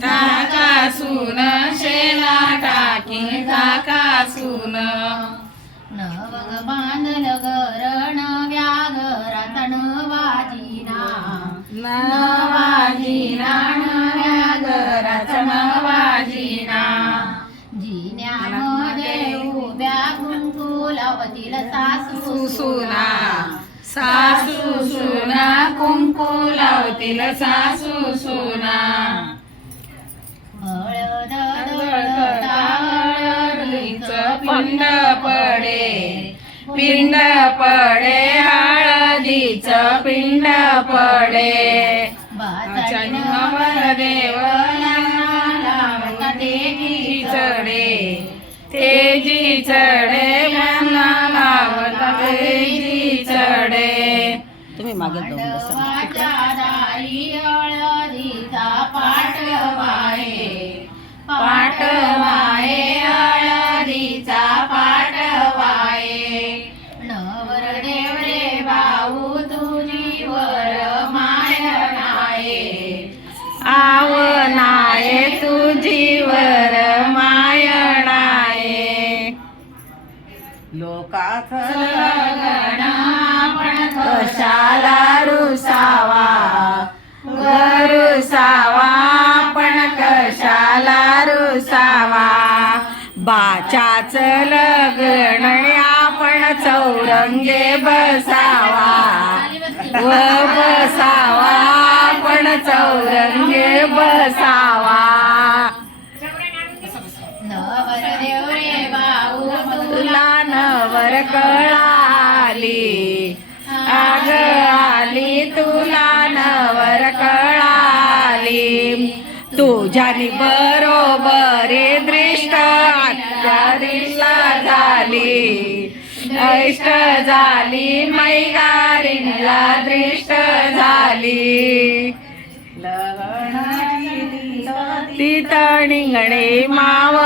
टाकासून शेला टाकी टाकासून नवग बांधल गरण व्याघरात नवाजीना नवाजीना व्याघरात नवाजीना जिन्यामध्ये उभ्या कुंकू लावतील सासू सुना सासू सुना कुंकू लावतील सासू सुना हळद दळता हळदीचं पिंड पडे पिंड पडे हळदीचं पिंड पडे नवर देवला तेजी चढे तेजी चढे मना लावत तेजी चढे तुम्ही मागे जाऊन बसा. मांडवाच्या दारी हळदीचा पाटवाये पाटवाये हळदीचा पाटवाये नवरदेव रे भाऊ तुझी वर माया नाये आवनाये तुझीवर मायणाये लोकात लग्न आपण कशाला रुसावा रुसावा पण कशाला रुसावा बाच्याच लग्न आपण चौरंगे बसावा व बसावा पण चौरंगे बसावा नवरदेव रे भाऊ तुला नवर कळाली आग आली तुला नवर कळाली तुझ्यानी बरोबरी दृष्ट आत्या दिशा झाली इष्ट झाली मैगारीला दृष्ट झाली ती तणिंगणे माव